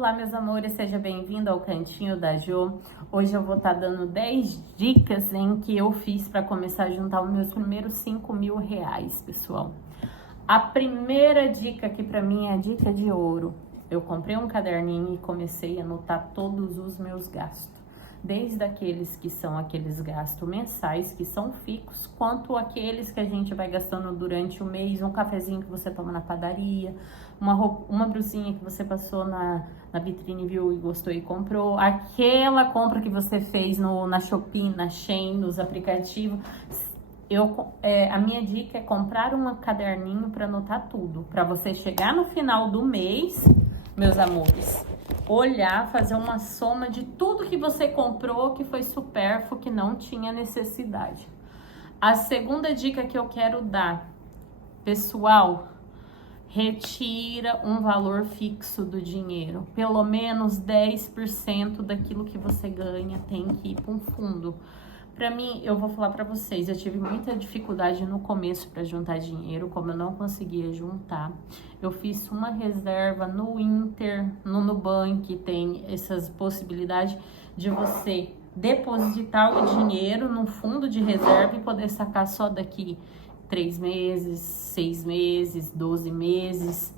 Olá, meus amores, seja bem-vindo ao Cantinho da Jo. Hoje eu vou estar dando 10 dicas em que eu fiz para começar a juntar os meus primeiros 5 mil reais, pessoal. A primeira dica aqui para mim é a dica de ouro. Eu comprei um caderninho e comecei a anotar todos os meus gastos. Desde aqueles que são aqueles gastos mensais, que são fixos, quanto aqueles que a gente vai gastando durante o mês, um cafezinho que você toma na padaria, uma brusinha que você passou na vitrine, viu e gostou e comprou, aquela compra que você fez na Shopee, na Shein, nos aplicativos. A minha dica é comprar um caderninho para anotar tudo, para você chegar no final do mês, meus amores, olhar, fazer uma soma de tudo que você comprou que foi supérfluo, que não tinha necessidade. A segunda dica que eu quero dar, pessoal, retira um valor fixo do dinheiro. Pelo menos 10% daquilo que você ganha tem que ir para um fundo. Para mim, eu vou falar para vocês, eu tive muita dificuldade no começo para juntar dinheiro, como eu não conseguia juntar. Eu fiz uma reserva no Inter, no Nubank, tem essas possibilidades de você depositar o dinheiro no fundo de reserva e poder sacar só daqui 3 meses, 6 meses, 12 meses.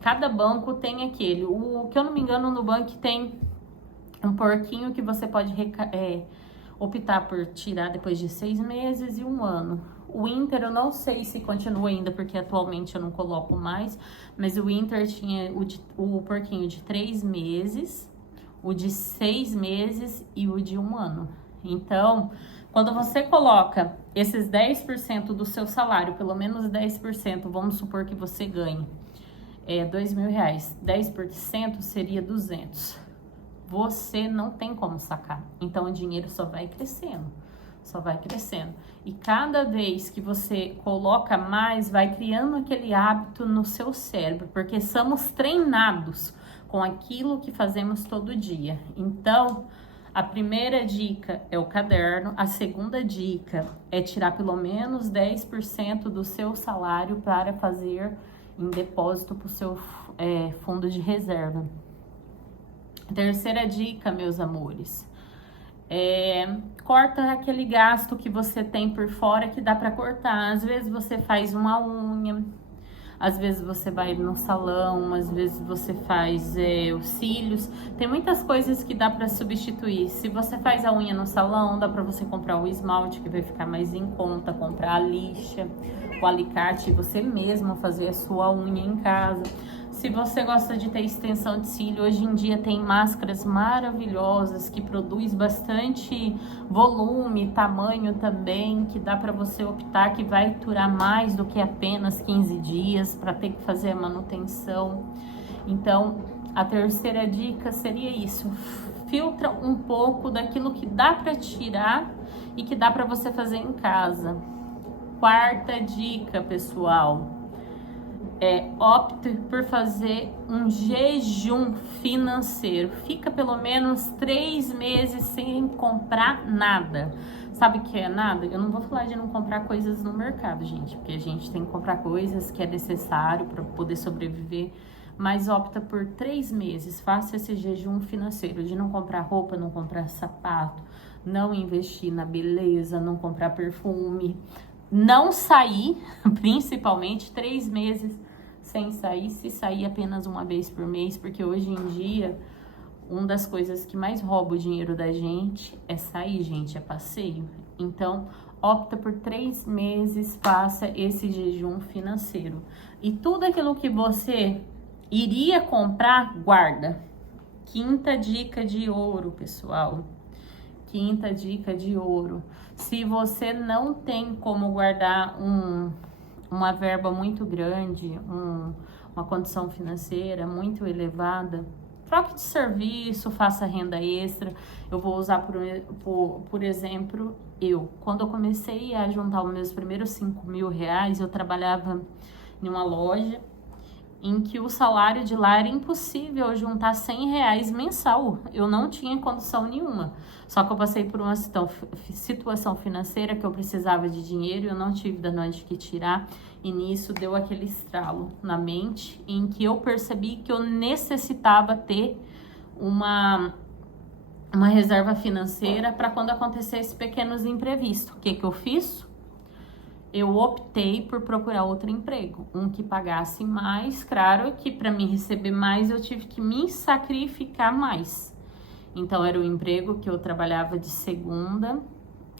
Cada banco tem aquele. O que eu não me engano, no Nubank tem um porquinho que você pode optar por tirar depois de 6 meses e 1 ano. O Inter eu não sei se continua ainda, porque atualmente eu não coloco mais, mas o Inter tinha o porquinho de 3 meses, o de 6 meses e o de 1 ano. Então, quando você coloca esses 10% do seu salário, pelo menos 10%, vamos supor que você ganhe R$2 mil, 10% seria 200. Você não tem como sacar. Então, o dinheiro só vai crescendo, só vai crescendo. E cada vez que você coloca mais, vai criando aquele hábito no seu cérebro, porque somos treinados com aquilo que fazemos todo dia. Então, a primeira dica é o caderno, a segunda dica é tirar pelo menos 10% do seu salário para fazer em depósito para o seu fundo de reserva. Terceira dica, meus amores, corta aquele gasto que você tem por fora que dá para cortar. Às vezes você faz uma unha, às vezes você vai no salão, às vezes você faz os cílios. Tem muitas coisas que dá para substituir. Se você faz a unha no salão, dá para você comprar o esmalte, que vai ficar mais em conta, comprar a lixa, o alicate, você mesmo fazer a sua unha em casa. Se você gosta de ter extensão de cílio, hoje em dia tem máscaras maravilhosas que produz bastante volume, tamanho também, que dá para você optar, que vai durar mais do que apenas 15 dias para ter que fazer a manutenção. Então, a terceira dica seria isso: filtra um pouco daquilo que dá para tirar e que dá para você fazer em casa. Quarta dica, pessoal, opte por fazer um jejum financeiro. Fica pelo menos 3 meses sem comprar nada. Sabe o que é nada? Eu não vou falar de não comprar coisas no mercado, gente, porque a gente tem que comprar coisas que é necessário para poder sobreviver. Mas opta por 3 meses, faça esse jejum financeiro de não comprar roupa, não comprar sapato, não investir na beleza, não comprar perfume, não sair, principalmente 3 meses sem sair, se sair apenas uma vez por mês, porque hoje em dia, uma das coisas que mais rouba o dinheiro da gente é sair, gente, é passeio. Então, opta por 3 meses, faça esse jejum financeiro. E tudo aquilo que você iria comprar, guarda. Quinta dica de ouro, pessoal. Quinta dica de ouro. Se você não tem como guardar uma verba muito grande, uma condição financeira muito elevada, troque de serviço, faça renda extra. Eu vou usar, por exemplo, quando eu comecei a juntar os meus primeiros 5 mil reais, eu trabalhava em uma loja em que o salário de lá era impossível eu juntar R$ 100 mensal. Eu não tinha condição nenhuma. Só que eu passei por uma situação financeira que eu precisava de dinheiro e eu não tive da onde que tirar. E nisso deu aquele estralo na mente em que eu percebi que eu necessitava ter uma reserva financeira para quando acontecesse pequenos imprevistos. O que eu fiz? Eu optei por procurar outro emprego, um que pagasse mais. Claro que para mim receber mais eu tive que me sacrificar mais. Então era o emprego que eu trabalhava de segunda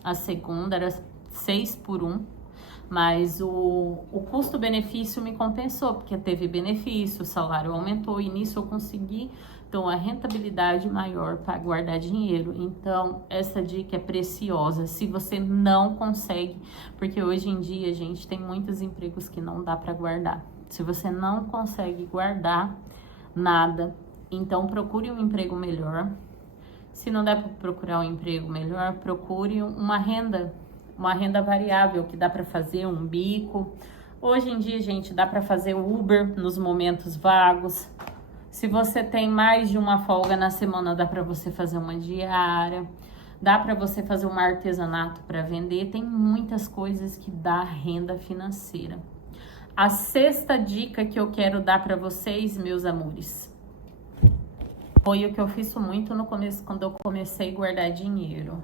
a segunda, era 6 por 1, mas o custo-benefício me compensou, porque teve benefício, o salário aumentou e nisso eu consegui então a rentabilidade maior para guardar dinheiro. Então essa dica é preciosa se você não consegue, porque hoje em dia, gente, tem muitos empregos que não dá para guardar. Se você não consegue guardar nada, então procure um emprego melhor. Se não der para procurar um emprego melhor, procure uma renda variável que dá para fazer um bico. Hoje em dia, gente, dá para fazer Uber nos momentos vagos. Se você tem mais de uma folga na semana, dá para você fazer uma diária, dá para você fazer um artesanato para vender. Tem muitas coisas que dá renda financeira. A sexta dica que eu quero dar para vocês, meus amores, foi o que eu fiz muito no começo, quando eu comecei a guardar dinheiro.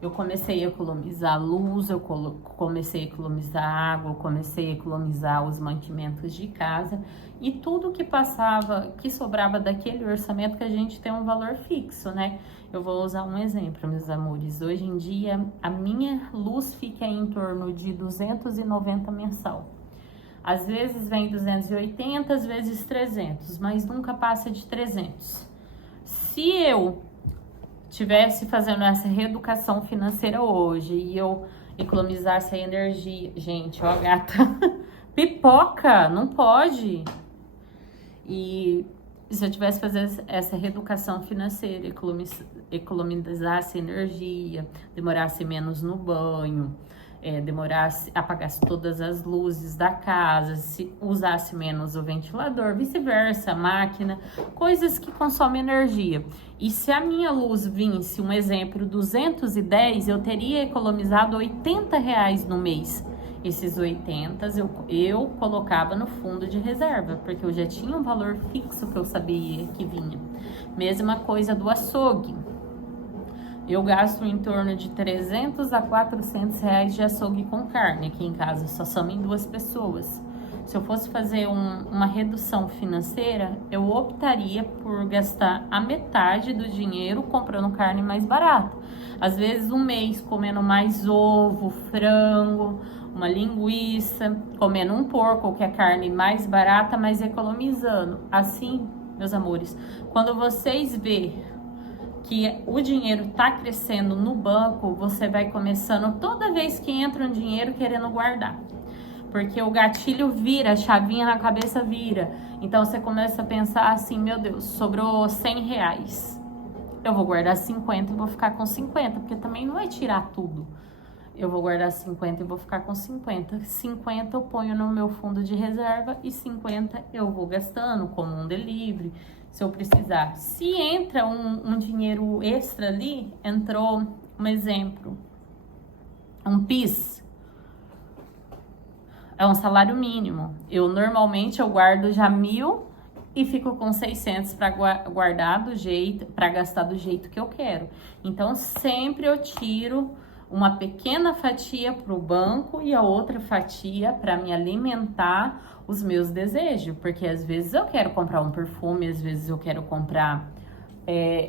Eu comecei a economizar luz, eu comecei a economizar água, eu comecei a economizar os mantimentos de casa e tudo que passava, que sobrava daquele orçamento, que a gente tem um valor fixo, né? Eu vou usar um exemplo, meus amores. Hoje em dia, a minha luz fica em torno de 290 mensal. Às vezes vem 280, às vezes 300, mas nunca passa de 300. Se eu tivesse fazendo essa reeducação financeira hoje e eu economizasse a energia, gente, ó, gata, pipoca, não pode. E se eu tivesse fazendo essa reeducação financeira, economizasse energia, demorasse menos no banho, apagasse todas as luzes da casa, se usasse menos o ventilador, vice-versa, a máquina, coisas que consomem energia. E se a minha luz vinsse, um exemplo, 210, eu teria economizado R$ 80 no mês. Esses 80 eu colocava no fundo de reserva, porque eu já tinha um valor fixo que eu sabia que vinha. Mesma coisa do açougue. Eu gasto em torno de 300 a 400 reais de açougue com carne aqui em casa, só somos em 2 pessoas. Se eu fosse fazer uma redução financeira, eu optaria por gastar a metade do dinheiro comprando carne mais barata. Às vezes um mês comendo mais ovo, frango, uma linguiça, comendo um porco, que é a carne mais barata, mas economizando. Assim, meus amores, quando vocês verem que o dinheiro tá crescendo no banco, você vai começando toda vez que entra um dinheiro querendo guardar. Porque o gatilho vira, a chavinha na cabeça vira. Então você começa a pensar assim, meu Deus, sobrou R$ 100. Eu vou guardar 50 e vou ficar com 50, porque também não vai tirar tudo. Eu vou guardar 50 e vou ficar com 50. 50 eu ponho no meu fundo de reserva e 50 eu vou gastando como um delivery, se eu precisar. Se entra um dinheiro extra ali, entrou um exemplo, um PIS, é um salário mínimo. Normalmente eu guardo já 1.000 e fico com 600 para guardar do jeito, para gastar do jeito que eu quero. Então sempre eu tiro uma pequena fatia para o banco e a outra fatia para me alimentar os meus desejos, porque às vezes eu quero comprar um perfume, às vezes eu quero comprar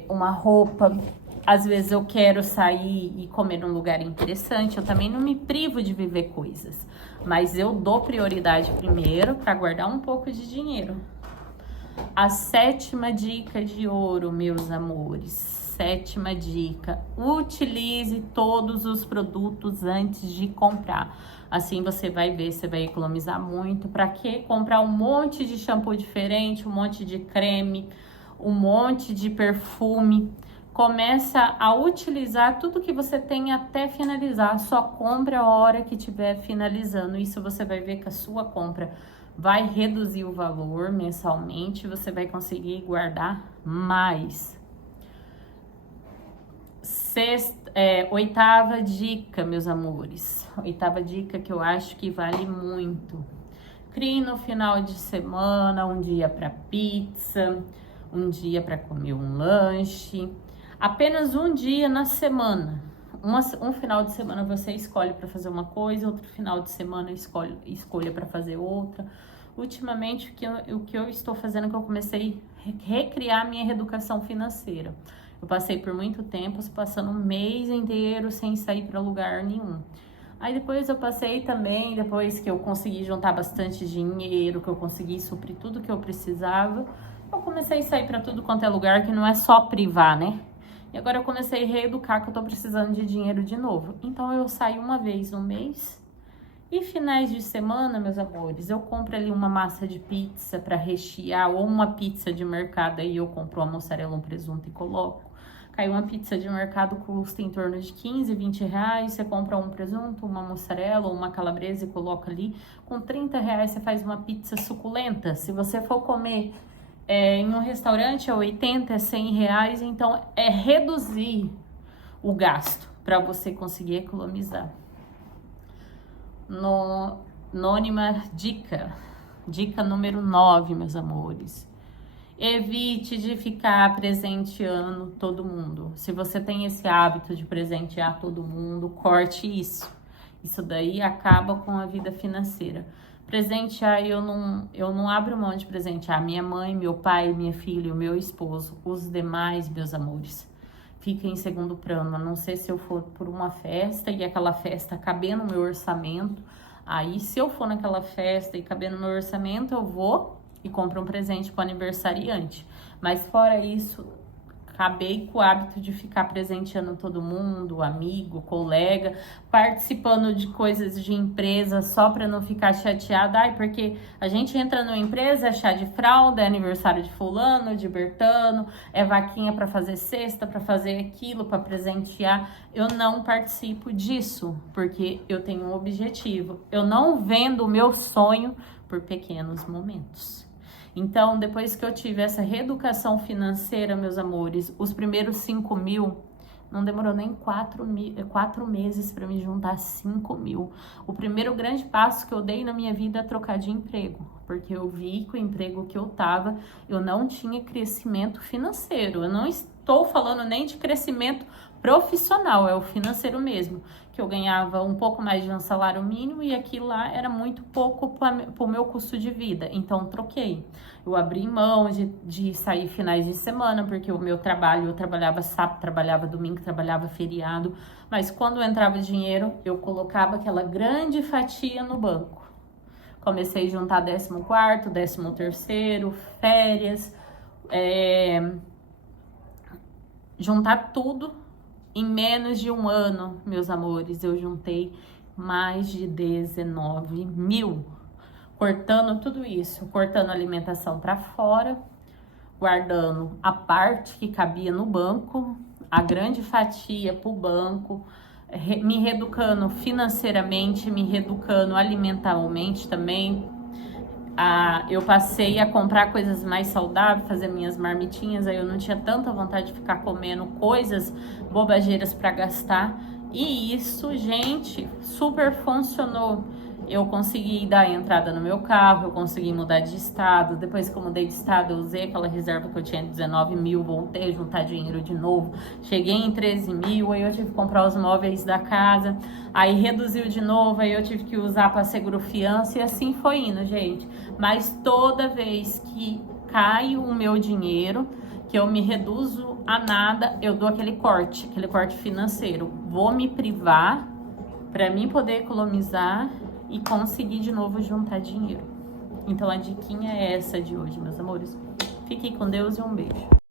uma roupa, às vezes eu quero sair e comer num lugar interessante. Eu também não me privo de viver coisas, mas eu dou prioridade primeiro para guardar um pouco de dinheiro. A 7ª dica de ouro, meus amores. 7ª dica: utilize todos os produtos antes de comprar. Assim você vai ver, você vai economizar muito. Para que comprar um monte de shampoo diferente, um monte de creme, um monte de perfume? Começa a utilizar tudo que você tem até finalizar. Só compra a hora que estiver finalizando. Isso você vai ver que a sua compra vai reduzir o valor mensalmente, você vai conseguir guardar mais. Oitava dica, meus amores. Oitava dica que eu acho que vale muito. Crie no final de semana um dia para pizza, um dia para comer um lanche. Apenas um dia na semana. Um final de semana você escolhe para fazer uma coisa, outro final de semana escolha para fazer outra. Ultimamente, o que eu estou fazendo é que eu comecei a recriar minha reeducação financeira. Eu passei por muito tempo, passando um mês inteiro sem sair para lugar nenhum. Aí depois eu passei também, depois que eu consegui juntar bastante dinheiro, que eu consegui suprir tudo que eu precisava, eu comecei a sair para tudo quanto é lugar, que não é só privar, né? E agora eu comecei a reeducar, que eu tô precisando de dinheiro de novo. Então eu saio uma vez no mês. E finais de semana, meus amores, eu compro ali uma massa de pizza para rechear, ou uma pizza de mercado, aí eu compro uma mussarela, um presunto e coloco. Caiu uma pizza de mercado, custa em torno de 15, 20 reais. Você compra um presunto, uma mussarela ou uma calabresa e coloca ali. Com 30 reais você faz uma pizza suculenta. Se você for comer em um restaurante é 80, é 100 reais. Então é reduzir o gasto para você conseguir economizar. Nona dica número 9, meus amores. Evite de ficar presenteando todo mundo. Se você tem esse hábito de presentear todo mundo, corte isso. Isso daí acaba com a vida financeira. Presentear, eu não abro mão de presentear minha mãe, meu pai, minha filha, o meu esposo. Os demais, meus amores, fica em segundo plano. A não ser se eu for por uma festa e aquela festa caber no meu orçamento. Aí, se eu for naquela festa e caber no meu orçamento, eu vou e compro um presente para o aniversariante. Mas fora isso, acabei com o hábito de ficar presenteando todo mundo, amigo, colega, participando de coisas de empresa só para não ficar chateada. Ai, porque a gente entra numa empresa, é chá de fralda, é aniversário de fulano, de Bertano, é vaquinha para fazer cesta, para fazer aquilo, para presentear. Eu não participo disso, porque eu tenho um objetivo. Eu não vendo o meu sonho por pequenos momentos. Então, depois que eu tive essa reeducação financeira, meus amores, os primeiros 5 mil, não demorou nem 4 meses para me juntar 5 mil. O primeiro grande passo que eu dei na minha vida é trocar de emprego, porque eu vi que o emprego que eu tava, eu não tinha crescimento financeiro. Eu não estou falando nem de crescimento profissional, é o financeiro mesmo, que eu ganhava um pouco mais de um salário mínimo e aquilo lá era muito pouco para o meu custo de vida, então troquei. Eu abri mão de sair finais de semana, porque o meu trabalho, eu trabalhava sábado, trabalhava domingo, trabalhava feriado, mas quando entrava dinheiro, eu colocava aquela grande fatia no banco. Comecei a juntar 14º, 13º, férias, juntar tudo. Em menos de um ano, meus amores, eu juntei mais de 19 mil. Cortando tudo isso, cortando alimentação para fora, guardando a parte que cabia no banco, a grande fatia para o banco, me reeducando financeiramente, me reeducando alimentarmente também. Eu passei a comprar coisas mais saudáveis, fazer minhas marmitinhas, aí eu não tinha tanta vontade de ficar comendo coisas bobageiras para gastar. E isso, gente, super funcionou. Eu consegui dar entrada no meu carro, eu consegui mudar de estado. Depois que eu mudei de estado, eu usei aquela reserva que eu tinha de 19 mil, voltei a juntar dinheiro de novo. Cheguei em 13 mil, aí eu tive que comprar os móveis da casa. Aí reduziu de novo, aí eu tive que usar para seguro fiança e assim foi indo, gente. Mas toda vez que cai o meu dinheiro, que eu me reduzo a nada, eu dou aquele corte financeiro. Vou me privar para mim poder economizar e conseguir de novo juntar dinheiro. Então a diquinha é essa de hoje, meus amores. Fiquem com Deus e um beijo.